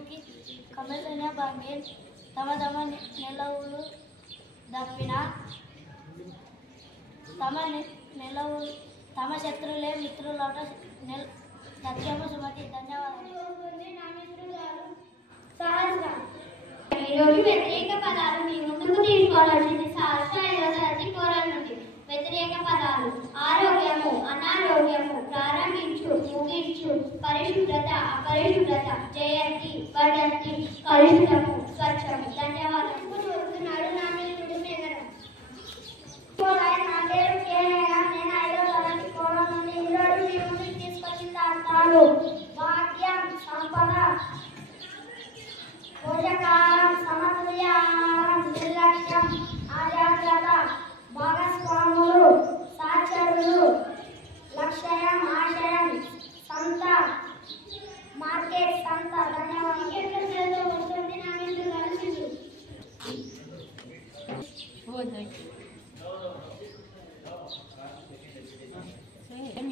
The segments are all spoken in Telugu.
శ్రీముఖి కమలసైన బాంగేల్ తమ తమ నెలవులు దప్పిన తమ శత్రులే మిత్రులట సత్యము సుమతి. ధన్యవాదాలు. ఈరోజు వ్యతిరేక పదాలు మీ ముందుకు తీసుకోవాల్సింది సహస్ర 5వ తరగతి పోరాల నుండి. వ్యతిరేక పదాలు: ఆరోగ్యము, అనారోగ్యము, ప్రారంభించు, ముగించు, పరిశుభ్రత, అపరిశుభ్రత, జయంతి, వర్ధంతి, కలుషితము, స్వచ్ఛము. ధన్యవాదాలు. భాగ్యం, సంపద, పోషకాహారం, సమతుల్య ఆహారం, నిర్లక్ష్యం, అజాగ్రత్త, భాగస్వాములు, సాక్షరులు, లక్ష్యం, ఆశయం, సంత, మార్కెట్, సంత. ధన్యవాదాలు.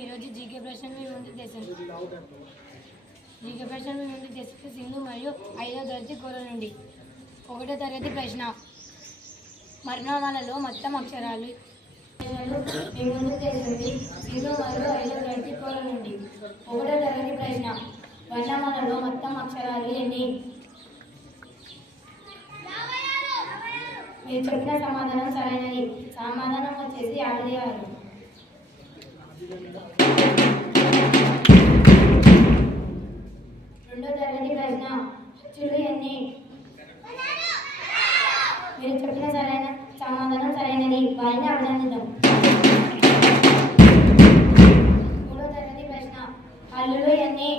ఈరోజు జీకే ప్రశ్నలు మీ ముందుకు తెచ్చాను. జీకే ప్రశ్నలు మీ ముందుకు తెస్తే సింధు మరియు 5వ తరగతి కోరల నుండి. 1వ తరగతి ప్రశ్న: మరణాలలో మొత్తం అక్షరాలు. మీ ముందుకు తెచ్చింది సింధు మరియు 5వ తరగతి కోరల నుండి. 1వ తరగతి ప్రశ్న: వర్ణమాలలో మొత్తం అక్షరాలు ఎన్ని? మీరు చెప్పిన సమాధానం సరైనది. సమాధానం వచ్చేసి 56. 2వ తరగతి ప్రశ్న: అచ్చులు ఎన్ని? మీరు చెప్పిన సమాధానం సరైనది. వారిని అభినందిద్దాం. 3వ తరగతి ప్రశ్న: హల్లులు ఎన్ని?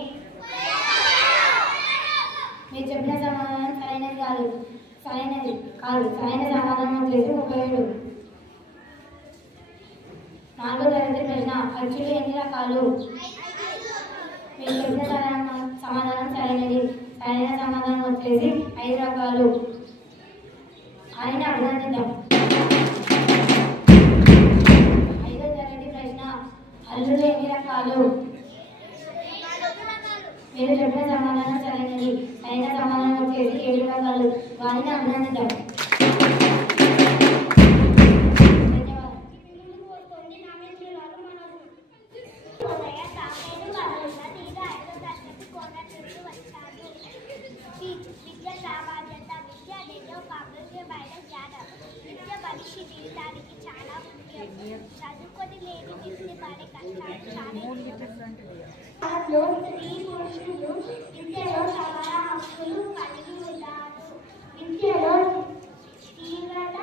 మీరు చెప్పిన సమాధానం సరైన సమాధానం వచ్చేసి 37. 4వ తరగతి ప్రశ్న: అచ్చులు ఎన్ని రకాలు? మీరు చెప్పిన సమాధానం సరైనది. సరైన సమాధానం వచ్చేసి 5 రకాలు. ఆయన అభినందిద్దాం. 5వ తరగతి ప్రశ్న: హల్లులు ఎన్ని రకాలు? మీరు చెప్పిన సమాధానం సరైనది. సరైన సమాధానం వచ్చేసి 7 రకాలు. వారిని అభినందిద్దాం. జీవితానికి చాలా ముఖ్యం. చదువుకొని లేని వ్యక్తి పడే కష్టాలు స్త్రీ పురుషులు విద్యలో సమాన హక్కులు కలిగి ఉంటారు. విద్యలో తీవ్రత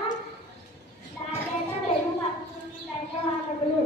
బాధ్యత మెరుగుపడుతుంది. ధన్యవాదాలు.